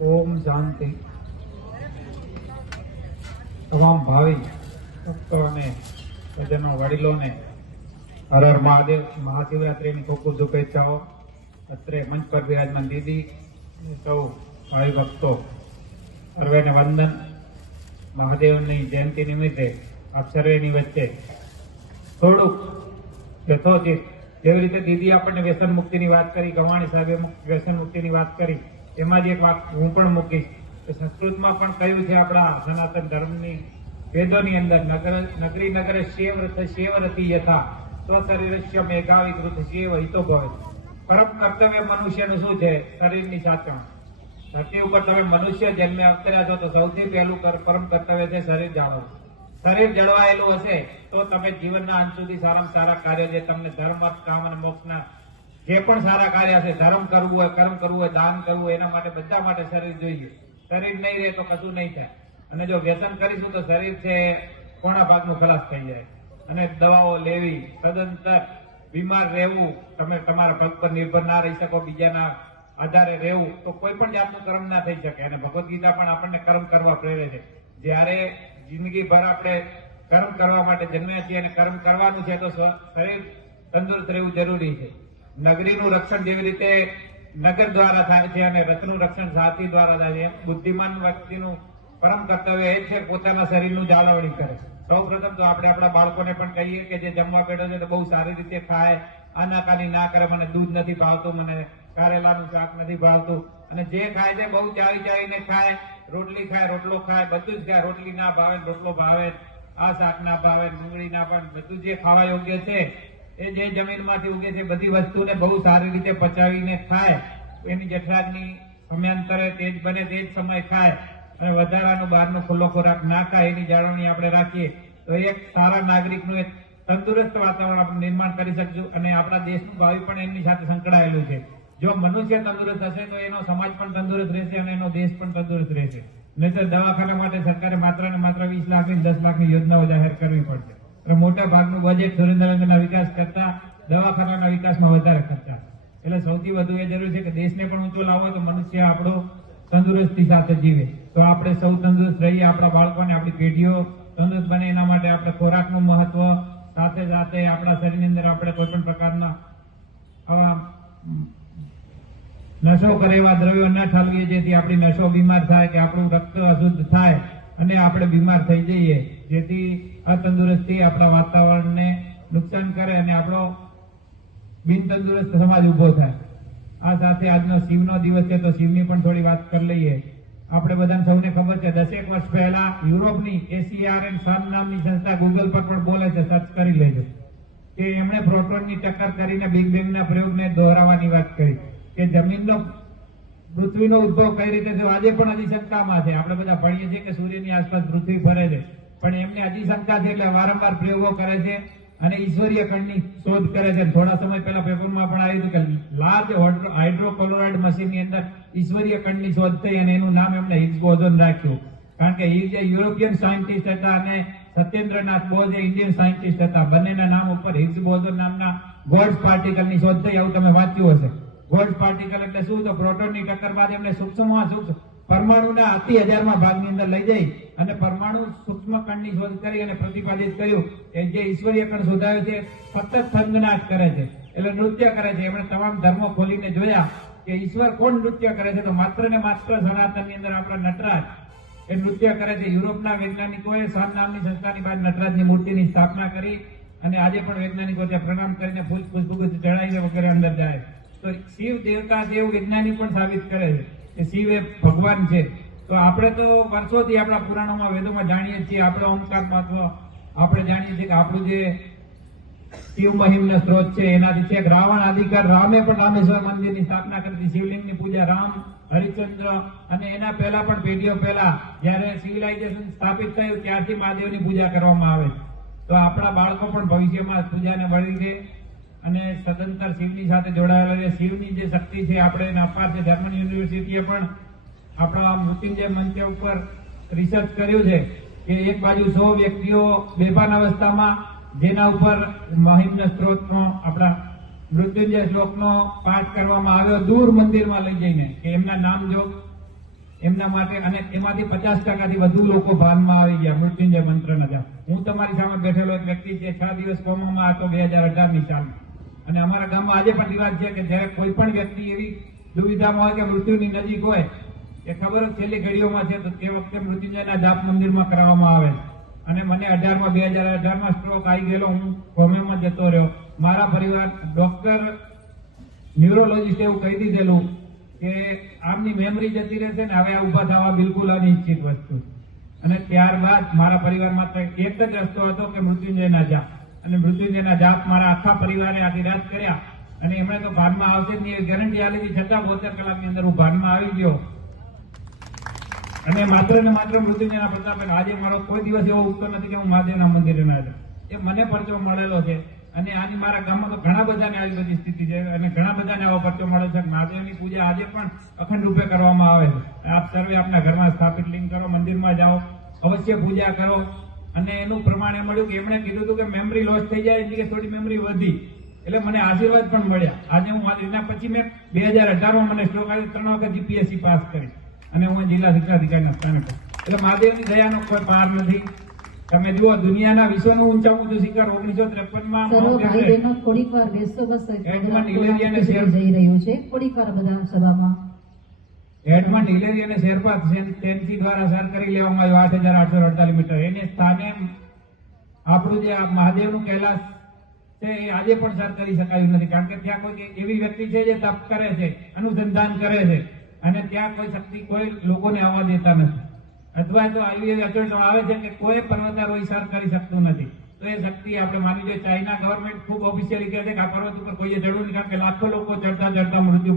ઓમ શાંતિ. તમામ ભાવિ ભક્તો અને સજ્જનો વડીલોને હર હર મહાદેવ મહાશિવરાત્રિની ખૂબ ખૂબ શુભેચ્છાઓ. અત્રે મંચ પર બિરાજમાન દીદી સૌ ભાઈ ભક્તો સર્વેને વંદન. મહાદેવની જયંતિ નિમિત્તે આપ સર્વેની વચ્ચે થોડુંક યથોચિત જેવી રીતે દીદી આપણને વ્યસન મુક્તિની વાત કરી, ગવાણી સાહેબે વ્યસન મુક્તિની વાત કરી, એમાં જ એક વાત હું પણ મૂકીશ કે સંસ્કૃતમાં પણ કહ્યું છે આપણા સનાતન ધર્મની વેદોની અંદર નગરી નગરે શેવરતી યથા સ્વશરીરસ્ય મેઘાવિકૃત શેવ હિતો ભવે. પરમ કર્તવ્ય મનુષ્યનું શું છે? શરીરની સાચવણ. ધરતી ઉપર તમે મનુષ્ય જન્મે અવતર્યા છો તો સૌથી પહેલું પરમ કર્તવ્ય છે શરીર જાળવવું. શરીર જળવાયેલું હશે તો તમે જીવનના અંત સુધી સારામાં સારા કાર્ય, જે તમને ધર્મ અર્થ કામ અને મોક્ષના જે પણ સારા કાર્ય હશે, ધર્મ કરવું હોય, કર્મ કરવું હોય, દાન કરવું હોય, એના માટે બધા માટે શરીર જોઈએ. શરીર નહીં રહે તો કશું નહીં થાય. અને જો વ્યસન કરીશું તો શરીર છે કોણા ભાગનું ખલાસ થઈ જાય. અને દવાઓ લેવી, સદંતર બીમાર રહેવું, તમે તમારા પગ પર નિર્ભર ના રહી શકો, બીજાના આધારે રહેવું, તો કોઈ પણ જાતનું કર્મ ના થઈ શકે. અને ભગવદ્ ગીતા પણ આપણને કર્મ કરવા પ્રેરે છે. જ્યારે જિંદગીભર આપણે કર્મ કરવા માટે જન્મ્યા છીએ અને કર્મ કરવાનું છે તો શરીર તંદુરસ્ત રહેવું જરૂરી છે. નગરીનું રક્ષણ જેવી રીતે નગર દ્વારા થાય છે અને રથનું રક્ષણ સાથી દ્વારા થાય છે, બુદ્ધિમાન વ્યક્તિનું પરમ કર્તવ્ય એ છે પોતાના શરીરનું જાળવણી કરે. સૌ પ્રથમ તો આપણે આપણા બાળકોને પણ કહીએ કે જે જમવા બેઠો છે તો બહુ સારી રીતે ખાય, આનાકાની ના કરે, મને દૂધ નથી ભાવતું, મને કારેલાનું શાક નથી ભાવતું, અને જે ખાય છે બહુ ચાવી ચાવીને ખાય, રોટલી ખાય, રોટલો ખાય, બધું જ ખાય. રોટલી ના ભાવે, રોટલો ભાવે, આ શાક ના ભાવે, ડુંગળી ના ભાવે, બધું જે ખાવા યોગ્ય છે એ જે જમીનમાંથી ઉગે છે બધી વસ્તુને બહુ સારી રીતે પચાવીને ખાય. એની જઠરાગ્નિ સમયાંતરે તેજ બને તે જ સમય ખાય અને વધારાનું બહારનો ખુલ્લો ખોરાક ના ખાય. એની જાળવણી આપણે રાખીએ તો એક સારા નાગરિકનું એક તંદુરસ્ત વાતાવરણ આપણે નિર્માણ કરી શકશું. અને આપણા દેશનું ભાવિ પણ એમની સાથે સંકળાયેલું છે. જો મનુષ્ય તંદુરસ્ત હશે તો એનો સમાજ પણ તંદુરસ્ત રહેશે અને એનો દેશ પણ તંદુરસ્ત રહેશે. નહીંતર દવાખાના માટે સરકારે માત્ર ને માત્ર 20 લાખ 10 લાખની યોજનાઓ જાહેર કરવી પડશે. મોટા ભાગનું બજેટ સુરેન્દ્રનગરના વિકાસ કરતા દવાખાનાના વિકાસમાં વધારે ખર્ચા. એટલે સૌથી વધુ એ જરૂરી છે કે દેશને પણ ઊંચો લાવવો હોય તો મનુષ્ય આપણો તંદુરસ્તી સાથે જીવે. તો આપણે સૌ તંદુરસ્ત રહીએ, આપણા બાળકોને, આપણી પેઢીઓ તંદુરસ્ત બને એના માટે આપણે ખોરાકનું મહત્વ, સાથે સાથે આપણા શરીરની અંદર આપણે કોઈ પણ પ્રકારના આવા નશો કરે એવા દ્રવ્યો ન ઠાલવીએ જેથી આપણી નશો બીમાર થાય કે આપણું રક્ત અશુદ્ધ થાય અને આપણે બીમાર થઈ જઈએ, જેથી અતંદુરસ્તી આપણા વાતાવરણને નુકસાન કરે અને આપણો બિનતંદુરસ્ત સમાજ ઉભો થાય. આ સાથે આજનો શિવનો દિવસ છે તો શિવની પણ થોડી વાત કરી લઈએ. આપણે બધાને સૌને ખબર છે 10 વર્ષ પહેલા યુરોપની ACRN સન નામની સંસ્થા ગૂગલ પર પણ બોલે છે, સર્ચ કરી લેજો, કે એમણે પ્રોટોનની ટક્કર કરીને બિગ બેંગના પ્રયોગને દોહરાવવાની વાત કરી કે જમીનનો પૃથ્વીનો ઉદ્ભવ કઈ રીતે થયો. આજે પણ હજી શંકામાં છે. આપણે બધા ભણીએ છીએ કે સૂર્યની આસપાસ પૃથ્વી ફરે છે, પણ એમને હજી શંકા છે એટલે વારંવાર પ્રયોગો કરે છે અને ઈશ્વરીય કણની શોધ કરે છે. થોડા સમય પહેલા પેપરમાં પણ આવ્યું હતું કે લાર્જ હાઇડ્રોકોલોરાઇડ મશીનની અંદર ઈશ્વરીય કણની શોધ થઈ અને એનું નામ એમને હિગ્સ બોઝોન રાખ્યું. કારણ કે એ જે યુરોપિયન સાયન્ટિસ્ટ હતા અને સત્યેન્દ્રનાથ બોઝ જે ઇન્ડિયન સાયન્ટિસ્ટ હતા, બંનેના નામ ઉપર હિગ્સ બોઝોન નામના ગોડ્સ પાર્ટિકલની શોધ થઈ. આવું તમે વાંચ્યું હશે. ગોડ્સ પાર્ટિકલ એટલે શું? તો પ્રોટોનની ટક્કર બાદ એમને સૂક્ષ્મમાં સૂક્ષ્મ પરમાણુના અતિ હજારમાં ભાગની અંદર લઈ જઈ અને પરમાણુ સૂક્ષ્મ કણની શોધ કરી અને પ્રતિપાદિત કર્યું કે જે ઈશ્વરીય કણ શોધાયો છે સતત થનગનાટ કરે છે, એટલે નૃત્ય કરે છે. એમણે તમામ ધર્મો ખોલીને જોયા કે ઈશ્વર કોણ નૃત્ય કરે છે, તો માત્ર ને માત્ર સનાતનની અંદર આપણા નટરાજ એ નૃત્ય કરે છે. યુરોપના વૈજ્ઞાનિકોએ સન નામની સંસ્થાની બહાર નટરાજની મૂર્તિની સ્થાપના કરી અને આજે પણ વૈજ્ઞાનિકો ત્યાં પ્રણામ કરીને ફૂલ પુષ્પગુચ્છ ચડાવીને વગેરે અંદર જાય. તો શિવ દેવતા છે એવું વૈજ્ઞાનિક પણ સાબિત કરે છે કે શિવ એ ભગવાન છે. તો આપણે તો વર્ષોથી આપણા પુરાણોમાં, વેદોમાં જાણીએ છીએ આપણે ઓમકાર મહત્વ આપણે જાણીએ છીએ કે આપણું જે શિવ મહિમનો સ્ત્રોત છે એનાથી છે. રાવણ આદિકાળ રામે પણ રામેશ્વર મંદિરની સ્થાપના કરી, શિવલિંગની પૂજા રામ, હરિશ્ચંદ્ર અને એના પહેલા પણ પેઢીઓ પહેલા જયારે સિવિલાઇઝેશન સ્થાપિત થયું ત્યારથી મહાદેવની પૂજા કરવામાં આવે. તો આપણા બાળકો પણ ભવિષ્યમાં પૂજાને વળી છે અને સદંતર શિવની સાથે જોડાયેલા છે. શિવની જે શક્તિ છે આપણે એને અપાર છે. જર્મન યુનિવર્સિટીએ પણ આપણા મૃત્યુંજય મંચ ઉપર રિસર્ચ કર્યું છે કે એક બાજુ 100 વ્યક્તિઓ બેભાન અવસ્થામાં જેના ઉપર મહિમ્ન સ્ત્રોતનો આપણા મૃત્યુંજય શ્લોકનો પાઠ કરવામાં આવ્યો દૂર મંદિરમાં લઈ જઈને કે એમના નામ જો એમના માટે, અને એમાંથી 50% વધુ લોકો ભાનમાં આવી ગયા મૃત્યુંજય મંત્રના જાપ. હું તમારી સામે બેઠેલો એક વ્યક્તિ છે, 6 દિવસ કોમામાં હતો 2018ની સાલ. અને અમારા ગામમાં આજે પણ રિવાજ છે કે જ્યારે કોઈ પણ વ્યક્તિ એવી દુવિધામાં હોય કે મૃત્યુની નજીક હોય કે ખબર જ છેલ્લી ઘડીઓમાં છે, તો તે વખતે મૃત્યુંજયના જાપ મંદિરમાં કરાવવામાં આવે. અને મને 2018માં સ્ટ્રોક આવી ગયેલો, હું કોમામાં જતો રહ્યો. મારા પરિવાર ડોક્ટર ન્યુરોલોજીસ્ટ એવું કહી દીધેલું કે આમની મેમરી જતી રહેશે ને, હવે આ ઉભા થવા બિલકુલ અનિશ્ચિત વસ્તુ. અને ત્યારબાદ મારા પરિવાર માત્ર એક જ રસ્તો હતો કે મૃત્યુંજયના જાપ. અને મૃત્યુંજયના જાપ મારા આખા પરિવારે આખી રાત કર્યા. અને એમણે તો ભાનમાં આવશે જ નહીં એવી ગેરંટી આપી હતી, છતાં 72 કલાકની અંદર હું ભાનમાં આવી ગયો. અને માત્ર ને માત્ર મૃત્યુંજયના પ્રતાપે આજે મારો કોઈ દિવસ એવો ઉગતો નથી કે હું મહાદેવના મંદિરે ના જાઉં. એ મને પરચો મળેલો છે. અને આની મારા ગામમાં તો ઘણા બધાને આવી બધી સ્થિતિ છે, અને ઘણા બધાને આવો પરચો મળે છે. મહાદેવની પૂજા આજે પણ અખંડ રૂપે કરવામાં આવે છે. આપ સર્વે આપના ઘરમાં સ્થાપિત લિંગ કરો, મંદિરમાં જાઓ, અવશ્ય પૂજા કરો. અને એનું પ્રમાણ એ મળ્યું કે એમણે કીધું હતું કે મેમરી લોસ થઈ જાય એટલે કે થોડી મેમરી વધી, એટલે મને આશીર્વાદ પણ મળ્યા. આજે હું એના પછી મેં 2018માં મને સ્ટ્રોક આવ્યો, 3 વખત જીપીએસસી પાસ કરી અને હું જિલ્લા શિક્ષણાધિકારીના સ્થાને પર. એટલે મહાદેવની દયાનો કોઈ પાર નથી. તમે જુઓ, દુનિયાના વિશ્વનું ઊંચામાં ઊંચું શિખર 1953માં થોડીક વાર બેસતો બસ એડમંડ હિલેરી અને જઈ રહ્યું છે. થોડીક વાર બધા સભામાં એડમંડ હિલેરી અને શેરપા તેનથી દ્વારા સર કરી લેવામાં આવ્યો 8848 મીટર. એને સ્થાને આપણું જે મહાદેવનું કૈલાસ છે એ આજે પણ સર કરી શકાયું નથી, કારણ કે ત્યાં કોઈ એવી વ્યક્તિ છે જે તપ કરે છે, અનુસંધાન કરે છે, અને ત્યાં કોઈ શક્તિ કોઈ લોકોને આવવા દેતા નથી. અથવા તો આવી અચળ આવે છે કે કોઈ પર્વતારોહી સર કરી શકતું નથી. તો એ શક્તિ આપણે માની જોઈએ. ચાઇના ગવર્મેન્ટ ખૂબ ઓફિશિયલી કહે છે કે આ પર્વત ઉપર કોઈએ ચડવું નહીં, કારણ કે લાખો લોકો ચડતા ચડતા મૃત્યુ